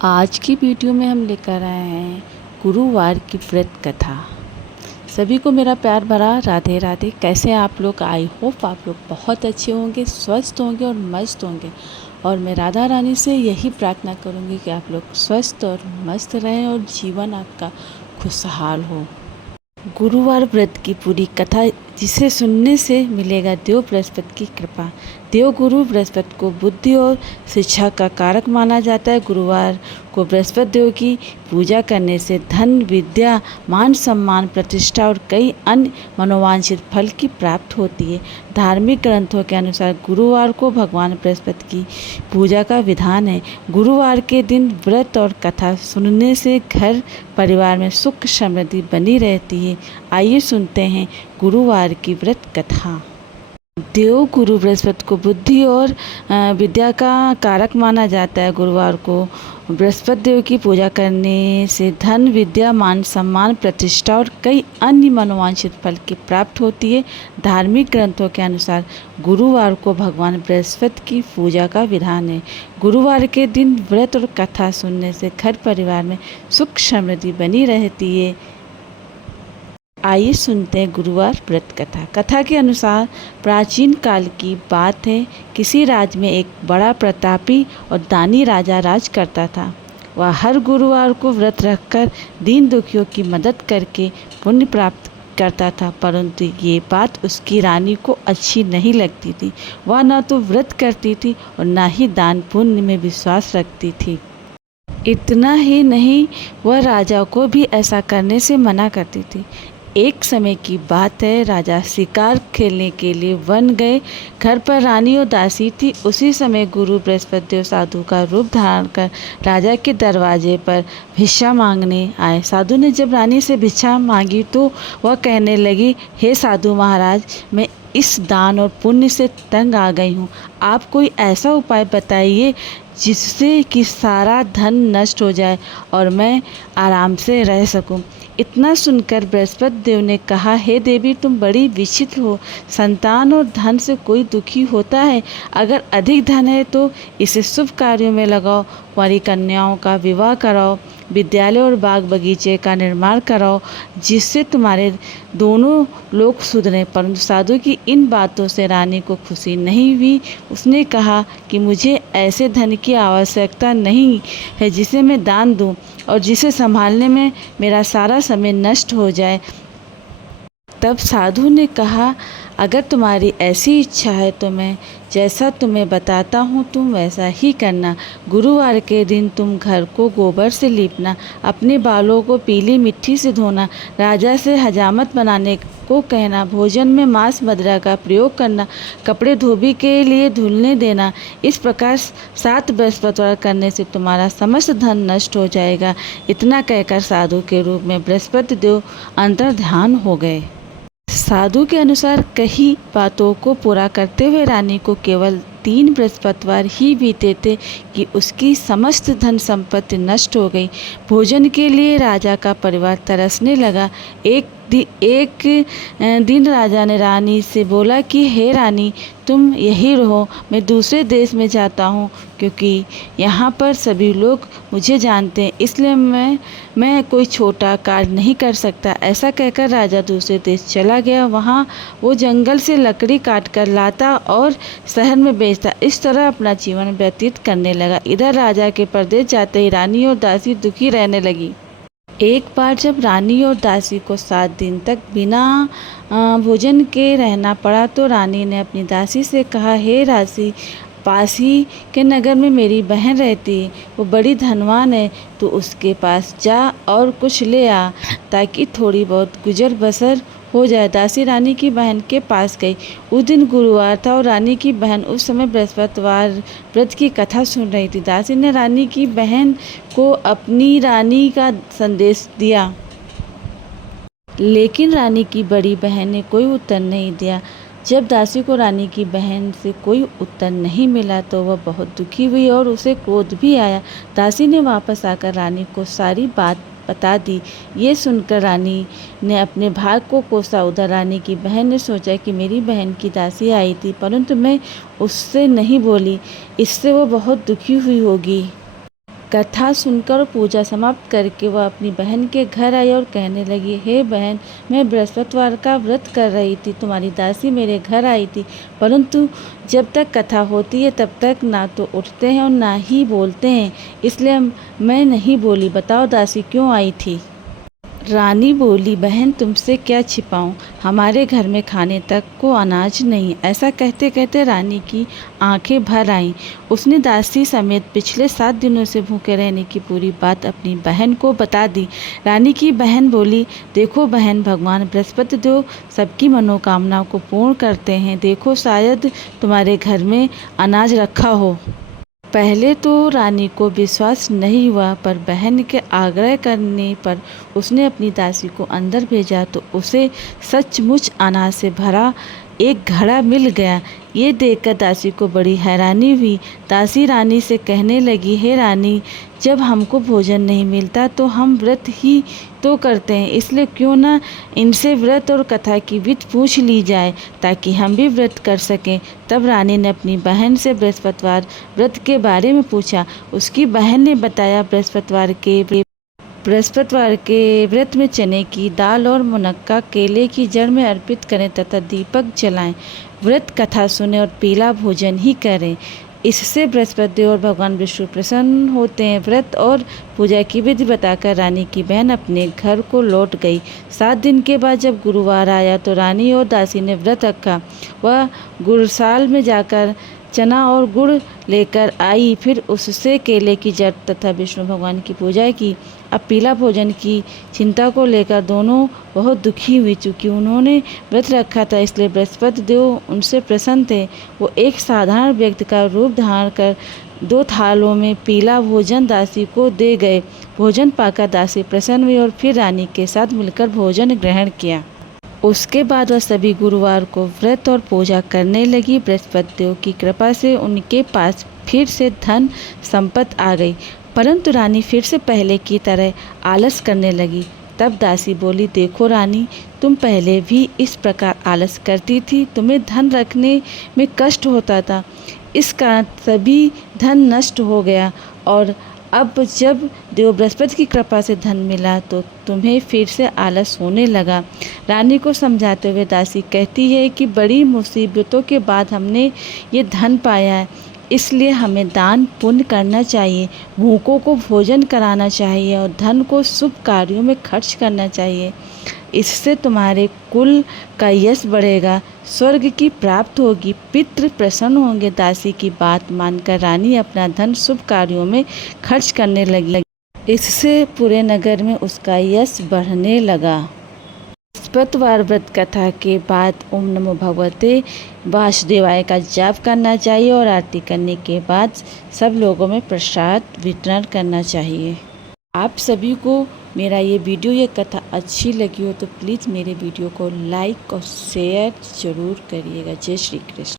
आज की वीडियो में हम लेकर आए हैं गुरुवार की व्रत कथा। सभी को मेरा प्यार भरा राधे राधे। कैसे हैं आप लोग? आई होप आप लोग बहुत अच्छे होंगे, स्वस्थ होंगे और मस्त होंगे। और मैं राधा रानी से यही प्रार्थना करूंगी कि आप लोग स्वस्थ और मस्त रहें और जीवन आपका खुशहाल हो। गुरुवार व्रत की पूरी कथा, जिसे सुनने से मिलेगा देव बृहस्पति की कृपा। देव गुरु बृहस्पति को बुद्धि और शिक्षा का कारक माना जाता है। गुरुवार को बृहस्पति देव की पूजा करने से धन, विद्या, मान सम्मान, प्रतिष्ठा और कई अन्य मनोवांछित फल की प्राप्त होती है। धार्मिक ग्रंथों के अनुसार गुरुवार को भगवान बृहस्पति की पूजा का विधान है। गुरुवार के दिन व्रत और कथा सुनने से घर परिवार में सुख समृद्धि बनी रहती है। आइए सुनते हैं गुरुवार की व्रत कथा। देव गुरु बृहस्पति को बुद्धि और विद्या का कारक माना जाता है। गुरुवार को बृहस्पति देव की पूजा करने से धन, विद्या, मान सम्मान, प्रतिष्ठा और कई अन्य मनोवांछित फल की प्राप्त होती है। धार्मिक ग्रंथों के अनुसार गुरुवार को भगवान बृहस्पति की पूजा का विधान है। गुरुवार के दिन व्रत और कथा सुनने से घर परिवार में सुख समृद्धि बनी रहती है। आइए सुनते हैं गुरुवार व्रत कथा। कथा के अनुसार प्राचीन काल की बात है। किसी राज्य में एक बड़ा प्रतापी और दानी राजा राज करता था। वह हर गुरुवार को व्रत रखकर दीन दुखियों की मदद करके पुण्य प्राप्त करता था, परंतु ये बात उसकी रानी को अच्छी नहीं लगती थी। वह न तो व्रत करती थी और न ही दान पुण्य में विश्वास रखती थी। इतना ही नहीं, वह राजा को भी ऐसा करने से मना करती थी। एक समय की बात है, राजा शिकार खेलने के लिए वन गए। घर पर रानी और दासी थी। उसी समय गुरु बृहस्पति देव साधु का रूप धारण कर राजा के दरवाजे पर भिक्षा मांगने आए। साधु ने जब रानी से भिक्षा मांगी तो वह कहने लगी, हे साधु महाराज, मैं इस दान और पुण्य से तंग आ गई हूँ। आप कोई ऐसा उपाय बताइए जिससे कि सारा धन नष्ट हो जाए और मैं आराम से रह सकूं। इतना सुनकर बृहस्पति देव ने कहा, हे देवी, तुम बड़ी विचित्र हो। संतान और धन से कोई दुखी होता है? अगर अधिक धन है तो इसे शुभ कार्यों में लगाओ। तुम्हारी कन्याओं का विवाह कराओ, विद्यालय और बाग बगीचे का निर्माण कराओ, जिससे तुम्हारे दोनों लोग सुधरें। परंतु साधु की इन बातों से रानी को खुशी नहीं हुई। उसने कहा कि मुझे ऐसे धन की आवश्यकता नहीं है जिसे मैं दान दूं और जिसे संभालने में मेरा सारा समय नष्ट हो जाए। तब साधु ने कहा, अगर तुम्हारी ऐसी इच्छा है तो मैं जैसा तुम्हें बताता हूँ तुम वैसा ही करना। गुरुवार के दिन तुम घर को गोबर से लीपना, अपने बालों को पीली मिट्टी से धोना, राजा से हजामत बनाने को कहना, भोजन में मांस मदिरा का प्रयोग करना, कपड़े धोबी के लिए धुलने देना। इस प्रकार 7 बृहस्पतिवार करने से तुम्हारा समस्त धन नष्ट हो जाएगा। इतना कहकर साधु के रूप में बृहस्पति देव अंतर्ध्यान हो गए। साधु के अनुसार कई बातों को पूरा करते हुए रानी को केवल 3 बृहस्पतिवार ही बीते थे कि उसकी समस्त धन संपत्ति नष्ट हो गई। भोजन के लिए राजा का परिवार तरसने लगा। एक दिन राजा ने रानी से बोला कि हे रानी, तुम यही रहो, मैं दूसरे देश में जाता हूँ, क्योंकि यहाँ पर सभी लोग मुझे जानते हैं, इसलिए मैं कोई छोटा कार्य नहीं कर सकता। ऐसा कहकर राजा दूसरे देश चला गया। वहाँ वो जंगल से लकड़ी काट कर लाता और शहर में बेचता। इस तरह अपना जीवन व्यतीत करने लगा। इधर राजा के परदेश जाते ही रानी और दासी दुखी रहने लगी। एक बार जब रानी और दासी को 7 दिन तक बिना भोजन के रहना पड़ा तो रानी ने अपनी दासी से कहा, हे दासी, पास ही के नगर में मेरी बहन रहती है, वो बड़ी धनवान है, तो उसके पास जा और कुछ ले आ ताकि थोड़ी बहुत गुजर बसर हो जाए। दासी रानी की बहन के पास गई। उस दिन गुरुवार था और रानी की बहन उस समय बृहस्पतिवार व्रत की कथा सुन रही थी। दासी ने रानी की बहन को अपनी रानी का संदेश दिया, लेकिन रानी की बड़ी बहन ने कोई उत्तर नहीं दिया। जब दासी को रानी की बहन से कोई उत्तर नहीं मिला तो वह बहुत दुखी हुई और उसे क्रोध भी आया। दासी ने वापस आकर रानी को सारी बात बता दी। ये सुनकर रानी ने अपने भाग को कोसा। उधर रानी की बहन ने सोचा कि मेरी बहन की दासी आई थी, परंतु मैं उससे नहीं बोली, इससे वो बहुत दुखी हुई होगी। कथा सुनकर पूजा समाप्त करके वह अपनी बहन के घर आई और कहने लगी, हे बहन, मैं बृहस्पतिवार का व्रत कर रही थी। तुम्हारी दासी मेरे घर आई थी, परंतु जब तक कथा होती है तब तक ना तो उठते हैं और ना ही बोलते हैं, इसलिए मैं नहीं बोली। बताओ दासी क्यों आई थी? रानी बोली, बहन तुमसे क्या छिपाऊं, हमारे घर में खाने तक को अनाज नहीं। ऐसा कहते कहते रानी की आंखें भर आईं। उसने दासी समेत पिछले 7 दिनों से भूखे रहने की पूरी बात अपनी बहन को बता दी। रानी की बहन बोली, देखो बहन, भगवान बृहस्पति देव सबकी मनोकामनाओं को पूर्ण करते हैं। देखो शायद तुम्हारे घर में अनाज रखा हो। पहले तो रानी को विश्वास नहीं हुआ, पर बहन के आग्रह करने पर उसने अपनी दासी को अंदर भेजा तो उसे सचमुच अनाज से भरा एक घड़ा मिल गया। ये देखकर दासी को बड़ी हैरानी हुई। दासी रानी से कहने लगी, हे रानी, जब हमको भोजन नहीं मिलता तो हम व्रत ही तो करते हैं, इसलिए क्यों ना इनसे व्रत और कथा की विधि पूछ ली जाए ताकि हम भी व्रत कर सकें। तब रानी ने अपनी बहन से बृहस्पतिवार व्रत के बारे में पूछा। उसकी बहन ने बताया, बृहस्पतिवार के व्रत में चने की दाल और मुनक्का केले की जड़ में अर्पित करें तथा दीपक जलाएं। व्रत कथा सुने और पीला भोजन ही करें। इससे बृहस्पति देव और भगवान विष्णु प्रसन्न होते हैं। व्रत और पूजा की विधि बताकर रानी की बहन अपने घर को लौट गई। 7 दिन के बाद जब गुरुवार आया तो रानी और दासी ने व्रत रखा। वह गुड़साल में जाकर चना और गुड़ लेकर आई, फिर उससे केले की जड़ तथा विष्णु भगवान की पूजा की। अब पीला भोजन की चिंता को लेकर दोनों बहुत दुखी हुई। चूँकि उन्होंने व्रत रखा था इसलिए बृहस्पति देव उनसे प्रसन्न थे। वो एक साधारण व्यक्ति का रूप धारण कर 2 थालों में पीला भोजन दासी को दे गए। भोजन पाकर दासी प्रसन्न हुई और फिर रानी के साथ मिलकर भोजन ग्रहण किया। उसके बाद वह सभी गुरुवार को व्रत और पूजा करने लगी। बृहस्पति देव की कृपा से उनके पास फिर से धन संपत्ति आ गई, परंतु रानी फिर से पहले की तरह आलस करने लगी। तब दासी बोली, देखो रानी, तुम पहले भी इस प्रकार आलस करती थी, तुम्हें धन रखने में कष्ट होता था, इस कारण सभी धन नष्ट हो गया, और अब जब देव बृहस्पति की कृपा से धन मिला तो तुम्हें फिर से आलस होने लगा। रानी को समझाते हुए दासी कहती है कि बड़ी मुसीबतों के बाद हमने ये धन पाया है, इसलिए हमें दान पुण्य करना चाहिए, भूखों को भोजन कराना चाहिए और धन को शुभ कार्यों में खर्च करना चाहिए। इससे तुम्हारे कुल का यश बढ़ेगा, स्वर्ग की प्राप्त होगी, पितृ प्रसन्न होंगे। दासी की बात मानकर रानी अपना धन शुभ कार्यों में खर्च करने लगी। इससे पूरे नगर में उसका यश बढ़ने लगा। बृहस्पतिवार व्रत कथा के बाद ओम नमो भगवते वासुदेवाय का जाप करना चाहिए और आरती करने के बाद सब लोगों में प्रसाद वितरण करना चाहिए। आप सभी को मेरा ये वीडियो, ये कथा अच्छी लगी हो तो प्लीज़ मेरे वीडियो को लाइक और शेयर ज़रूर करिएगा। जय श्री कृष्ण।